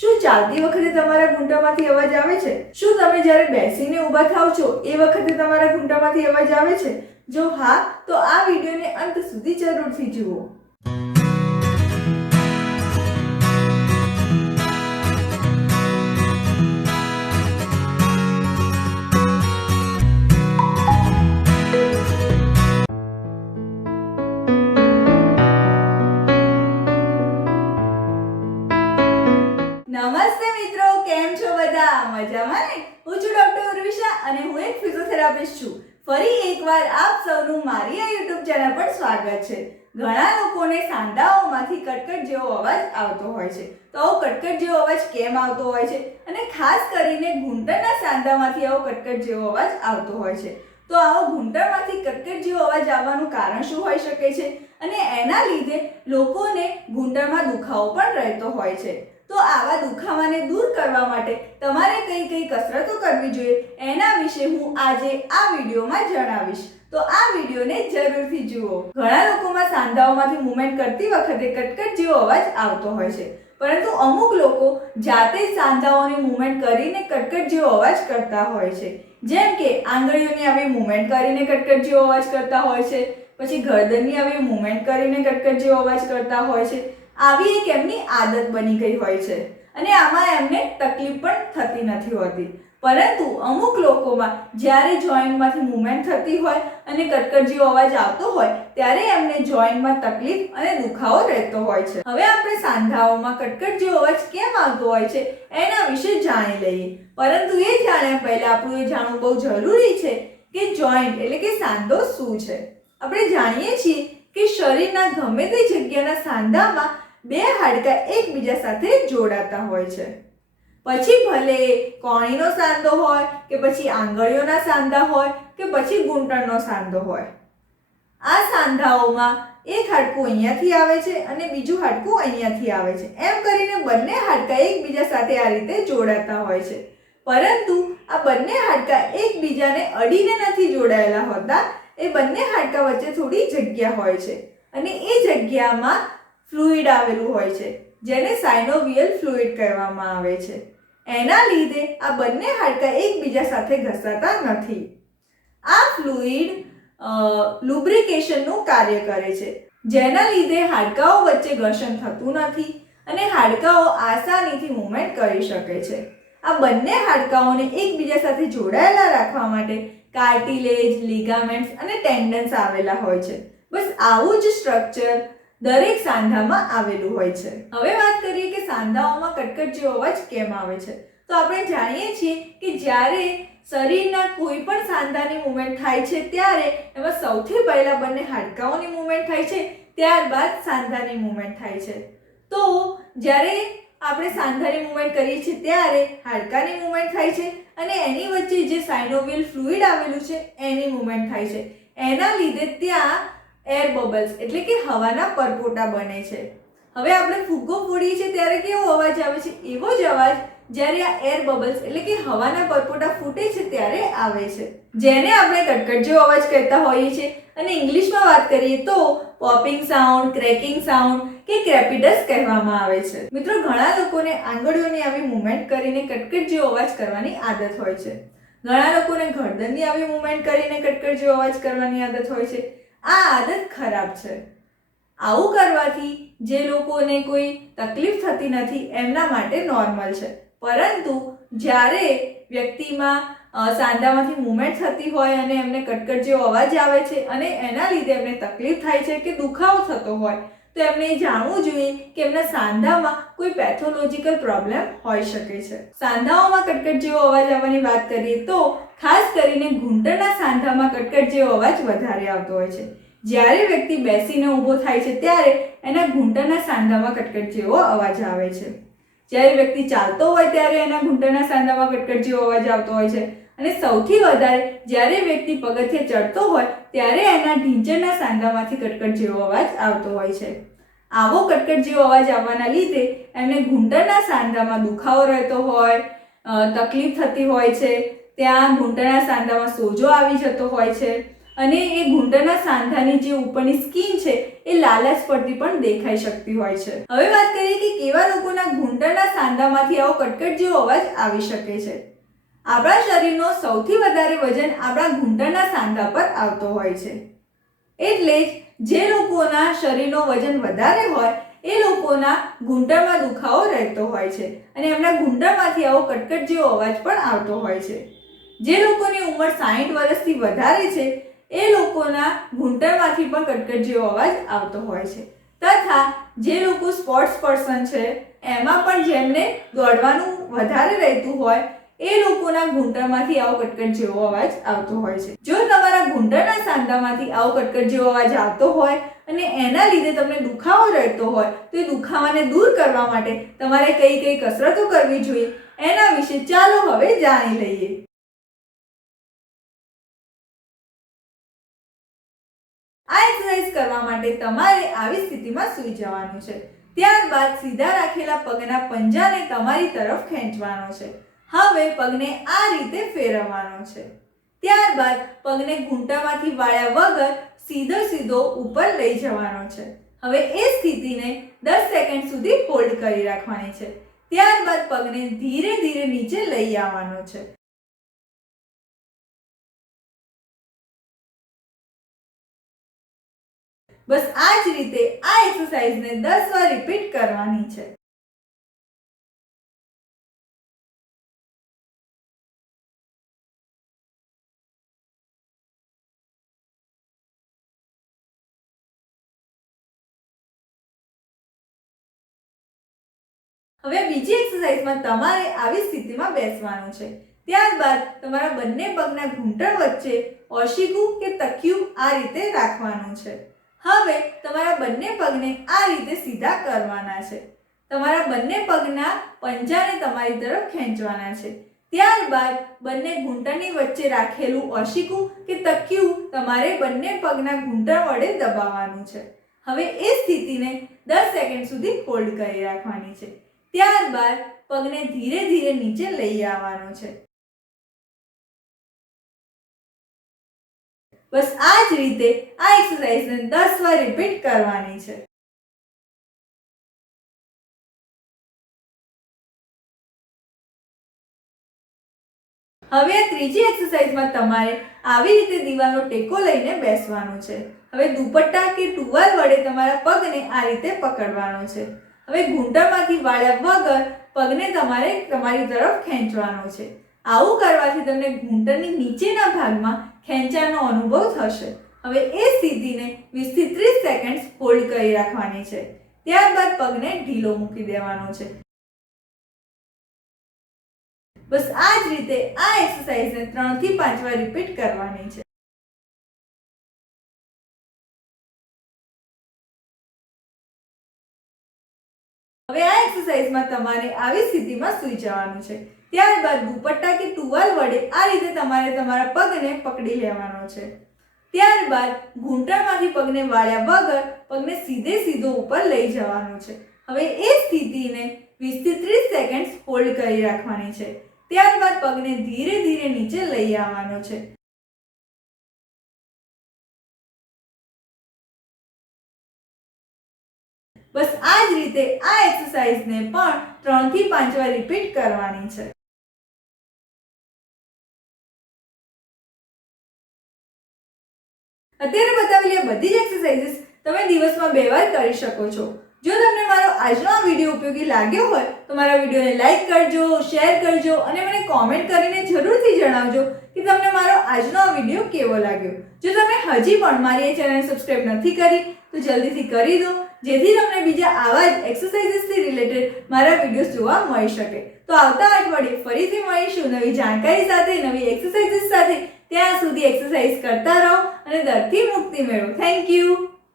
શું ચાલતી વખતે તમારા ઘૂંટણમાંથી અવાજ આવે છે? શું તમે જ્યારે બેસીને ઊભા થાવ છો એ વખતે તમારા ઘૂંટણમાંથી અવાજ આવે છે? જો હા, તો આ વિડીયોને અંત સુધી જરૂરથી જુઓ. નમસ્તે મિત્રો, કેમ છો બધા? મજામાં ને? હું છું ડોક્ટર ઉર્વિશા અને હું એક ફિઝિયોથેરાપિસ્ટ છું. ફરી એકવાર આપ સૌનું મારી આ YouTube ચેનલ પર સ્વાગત છે. ઘણા લોકોને સાંધાઓમાંથી કટકટ જેવો અવાજ આવતો હોય છે. તો આવો કટકટ જેવો અવાજ કેમ આવતો હોય છે? અને ખાસ કરીને ઘૂંટણના સાંધામાંથી આવો કટકટ જેવો અવાજ આવતો હોય છે. તો આવો ઘૂંટણમાંથી કટકટ જેવો અવાજ આવવાનું કારણ શું હોઈ શકે છે? અને એના લીધે લોકોને ઘૂંટણમાં દુખાવો પણ રહેતો હોય છે. તો આવા દુખાવાને દૂર કરવા માટે તમારે કઈ કઈ કસરતો કરવી જોઈએ એના વિશે હું આજે આ વિડીયોમાં જણાવીશ. તો આ વિડીયોને જરૂરથી જુઓ. ઘણા લોકોમાં સાંધાઓમાંથી મૂવમેન્ટ કરતી વખતે કટકટ જેવો અવાજ આવતો હોય છે, પરંતુ અમુક લોકો જાતે જ સાંધાઓની મૂવમેન્ટ કરીને કટકટ જેવો અવાજ કરતા હોય છે. જેમ કે આંગળીઓની આવી મૂવમેન્ટ કરીને કટકટ જેવો અવાજ કરતા હોય છે, પછી ગરદનની આવી મૂવમેન્ટ કરીને કટકટ જેવો અવાજ કરતા હોય છે. આવી એક એમની આદત બની ગઈ હોય છે અને આમાં એમને તકલીફ પણ થતી નથી હોતી. પરંતુ અમુક લોકોમાં જ્યારે જોઈન્ટમાંથી મૂવમેન્ટ થતી હોય અને કટકટ જેવો અવાજ આવતો હોય ત્યારે એમને જોઈન્ટમાં તકલીફ અને દુખાવો રહેતો હોય છે. હવે આપણે સાંધાઓમાં કટકટ જેવો અવાજ કેમ આવતો હોય છે એના વિશે જાણી લઈએ. પરંતુ એ જાણ્યા પહેલા આપણું એ જાણવું બહુ જરૂરી છે કે જોઈન્ટ એટલે કે સાંધો શું છે. આપણે જાણીએ છીએ કે શરીરના ગમે તે જગ્યાના સાંધામાં બે હાડકાં એકબીજા સાથે જોડાતા હોય છે. પછી ભલે કોણીનો સાંધો હોય કે પછી આંગળીઓના સાંધા હોય કે પછી ઘૂંટણનો સાંધો હોય. આ સાંધાઓમાં એક હાડકું અહીંયાથી આવે છે અને બીજું હાડકું અહીંયાથી આવે છે. એમ કરીને બંને હાડકાં એકબીજા સાથે આ રીતે જોડાતા હોય છે. પરંતુ આ બંને હાડકાં એકબીજાને અડીને નથી જોડાયેલા હોતા. એ બંને હાડકાં વચ્ચે થોડી જગ્યા હોય છે અને એ જગ્યામાં ફ્લુઇડ આવેલું હોય છે, જેને સાયનોવિયલ ફ્લુઇડ કહેવામાં આવે છે. એના લીધે આ બંને હાડકાં એકબીજા સાથે ઘસાતા નથી. આ ફ્લુઇડ લુબ્રિકેશનનું કાર્ય કરે છે, જેના લીધે હાડકાઓ વચ્ચે ઘર્ષણ થતું નથી અને હાડકાઓ આસાનીથી મૂવમેન્ટ કરી શકે છે. આ બંને હાડકાઓને એકબીજા સાથે જોડાયેલા રાખવા માટે કાર્ટિલેજ, લિગામેન્ટ્સ અને ટેન્ડન્સ આવેલા હોય છે. બસ આવું જ સ્ટ્રક્ચર દરેક સાંધામાં આવેલું હોય છે. હવે વાત કરીએ કે સાંધાઓમાં કટકટ જેવો અવાજ કેમ આવે છે. તો આપણે જાણીએ છીએ કે જ્યારે શરીરના કોઈ પણ સાંધાની મૂવમેન્ટ થાય છે ત્યારે એમાં સૌથી પહેલા બંને હાડકાઓની મૂવમેન્ટ થાય છે, ત્યારબાદ સાંધાની મૂવમેન્ટ થાય છે. તો જ્યારે આપણે સાંધાની મૂવમેન્ટ કરીએ છીએ ત્યારે હાડકાની મૂવમેન્ટ થાય છે અને એની વચ્ચે જે સાયનોવિયલ ફ્લુઇડ આવેલું છે એની મૂવમેન્ટ થાય છે. એના લીધે ત્યાં એર બબલ્સ એટલે કે હવાના પરપોટા બને છે. હવે આપણે ફુગ્ગો ફોડીએ છીએ ત્યારે કેવો અવાજ આવે છે? એવો જ અવાજ જ્યારે આ એર બબલ્સ એટલે કે હવાના પરપોટા ફૂટે છે ત્યારે આવે છે, જેને આપણે કટકટ જેવો અવાજ કહેતા હોઈએ છીએ. અને ઇંગ્લિશમાં વાત કરીએ તો પોપિંગ સાઉન્ડ, ક્રેકિંગ સાઉન્ડ કે ક્રેપિડસ કહેવામાં આવે છે. મિત્રો, ઘણા લોકોને આંગળીઓની આવી મૂવમેન્ટ કરીને કટકટ જેવો અવાજ કરવાની આદત હોય છે. ઘણા લોકોને ગરદનની આવી મૂવમેન્ટ કરીને કટકટ જેવો અવાજ કરવાની આદત હોય છે. આ આદત ખરાબ છે. આવું કરવાથી જે લોકોને કોઈ તકલીફ થતી નથી એમના માટે નોર્મલ છે. પરંતુ જ્યારે વ્યક્તિમાં સાંધામાંથી મૂવમેન્ટ થતી હોય અને એમને કટકટ જેવો અવાજ આવે છે અને એના લીધે એમને તકલીફ થાય છે કે દુખાવો થતો હોય તો એમને જાણવું જોઈએ કે એમના સાંધામાં કોઈ પેથોલોજીકલ પ્રોબ્લેમ હોઈ શકે છે. સાંધાઓમાં કટકટ જેવો અવાજ આવવાની વાત કરીએ તો ખાસ કરીને ઘૂંટણના સાંધામાં કટકટ જેવો અવાજ વધારે આવતો હોય છે. જ્યારે વ્યક્તિ બેસીને ઊભો થાય છે ત્યારે એના ઘૂંટણના સાંધામાં કટકટ જેવો અવાજ આવે છે. જ્યારે વ્યક્તિ ચાલતો હોય ત્યારે એના ઘૂંટણના સાંધામાં કટકટ જેવો અવાજ આવતો હોય છે અને સૌથી વધારે જ્યારે વ્યક્તિ પગથિયે ચડતો હોય ત્યારે એના ઢીંચણના સાંધામાંથી કટકટ જેવો અવાજ આવતો હોય છે. આવો કટકટ જેવો અવાજ આવવાના લીધે એમને ઘૂંટણના સાંધામાં દુખાવો રહેતો હોય, તકલીફ થતી હોય છે, ત્યાં ઘૂંટણના સાંધામાં સોજો આવી જતો હોય છે અને એ ઘૂંટણના સાંધાની જે ઉપરની સ્કિન છે એ લાલાશ પડતી પણ દેખાઈ શકતી હોય છે. હવે વાત કરીએ કે કેવા લોકોના ઘૂંટણના સાંધામાંથી આવો કટકટ જેવો અવાજ આવી શકે છે. આપણા શરીરનો સૌથી વધારે વજન આપણા ઘૂંટણના સાંધા પર આવતો હોય છે. એટલે જ જે લોકોના શરીરનો વજન વધારે હોય એ લોકોના ઘૂંટણમાં દુખાવો રહેતો હોય છે અને એમના ઘૂંટણમાંથી આવો કટકટ જેવો અવાજ પણ આવતો હોય છે. જે લોકોની ઉંમર 60 વર્ષથી વધારે છે એ લોકોના ઘૂંટણમાંથી પણ કટકટ જેવો અવાજ આવતો હોય છે. તથા જે લોકો સ્પોર્ટ્સ પર્સન છે એમાં પણ જેમને દોડવાનું વધારે રહેતું હોય એ લોકોના ઘૂંટણમાંથી આવો કટકટ જેવો અવાજ આવતો હોય છે. જો તમારા ઘૂંટણના સાંધામાંથી આવો કટકટ જેવો અવાજ આવતો હોય અને એના લીધે તમને દુખાવો રહેતો હોય તો એ દુખાવાને દૂર કરવા માટે તમારે કઈ કસરતો કરવી જોઈએ એના વિશે ચાલો હવે જાણી લઈએ. આ એક્સરસાઇઝ કરવા માટે તમારે આવી સ્થિતિમાં સૂઈ જવાનું છે. ત્યારબાદ સીધા રાખેલા પગના પંજાને તમારી તરફ ખેંચવાનો છે. હવે પગને આ રીતે ફેરવવાનો છે. ત્યારબાદ પગને ઘૂંટણમાંથી વાળ્યા વગર સીધો ઉપર લઈ જવાનો છે. હવે એ સ્થિતિને 10 સેકન્ડ સુધી હોલ્ડ કરી રાખવાની છે. ત્યારબાદ પગને ધીરે ધીરે નીચે લઈ આવવાનો છે. બસ આ જ રીતે આ એક્સરસાઇઝને 10 વાર રિપીટ કરવાની છે. હવે બીજી એક્સરસાઇઝમાં તમારે આવી સ્થિતિમાં બેસવાનું છે. ત્યારબાદ તમારા બંને પગના ઘૂંટણ વચ્ચે ઓશિકું કે તકિયું આ રીતે રાખવાનું છે. હવે તમારા બંને પગને આ રીતે સીધા કરવાના છે. તમારા બંને પગના પંજાને તમારી તરફ ખેંચવાના છે. ત્યારબાદ બંને ઘૂંટણની વચ્ચે રાખેલું ઓશિકું કે તકિયું તમારે બંને પગના ઘૂંટણ વડે દબાવવાનું છે. હવે એ સ્થિતિને 10 સેકન્ડ સુધી હોલ્ડ કરી રાખવાની છે. ત્યારબાદ પગને ધીરે ધીરે નીચે લઈ આવવાનો છે. બસ આ જ રીતે આ એક્સરસાઇઝને 10 વાર રિપીટ કરવાની છે. હવે આ ત્રીજી એક્સરસાઇઝમાં તમારે આવી રીતે દીવાલનો ટેકો લઈને બેસવાનું છે. હવે દુપટ્ટા કે ટુવાલ વડે તમારા પગને આ રીતે પકડવાનો છે. હવે ઘૂંટણમાંથી વાળ્યા વગર પગને તમારે તમારી તરફ ખેંચવાનો છે. આવું કરવાથી તમને ઘૂંટણની નીચેના ભાગમાં ખેંચાણનો અનુભવ થશે. હવે એ સ્થિતિને 20 થી 30 સેકન્ડ હોલ્ડ કરી રાખવાની છે. ત્યારબાદ પગને ઢીલો મૂકી દેવાનો છે. બસ આ જ રીતે આ એક્સરસાઇઝને 3 થી 5 વાર રિપીટ કરવાની છે. હવે આ એક્સરસાઇઝમાં તમારે આવી સ્થિતિમાં સૂઈ જવાનું છે. ત્યારબાદ દુપટ્ટા કે ટુવાલ વડે આ રીતે તમારે તમારા પગને પકડી લેવાનો છે. ત્યારબાદ ઘૂંટણમાંથી પગને વાળ્યા વગર પગને સીધો ઉપર લઈ જવાનો છે. હવે એ સ્થિતિને 20 થી 30 સેકન્ડ હોલ્ડ કરી રાખવાની છે. ત્યારબાદ પગને ધીરે ધીરે નીચે લઈ આવવાનો છે. બસ આ જ રીતે આ એક્સરસાઇઝને પણ 3 થી 5 વાર રિપીટ કરવાની છે. અત્યારે બતાવેલી બધી જ એક્સરસાઇઝીસ તમે દિવસમાં 2 વાર કરી શકો છો. જો તમને મારો આજનો આ વિડીયો ઉપયોગી લાગ્યો હોય તો મારા વિડીયોને લાઈક કરજો, શેર કરજો અને મને કોમેન્ટ કરીને જરૂરથી જણાવજો કે તમને મારો આજનો આ વિડીયો કેવો લાગ્યો. જો તમે હજી પણ મારી ચેનલ સબસ્ક્રાઇબ નથી કરી તો જલ્દીથી કરી દો, જેથી તમને બીજા આવા જ એક્સરસાઇઝીસથી રિલેટેડ મારા વિડીયોઝ જોવા મળી શકે. તો આવતા અઠવાડિયે ફરીથી મળીશું નવી જાણકારી સાથે, નવી એક્સરસાઇઝીસ સાથે. ત્યાં સુધી એક્સરસાઇઝ કરતા રહો અને દર્દથી મુક્તિ મેળવો. Thank you.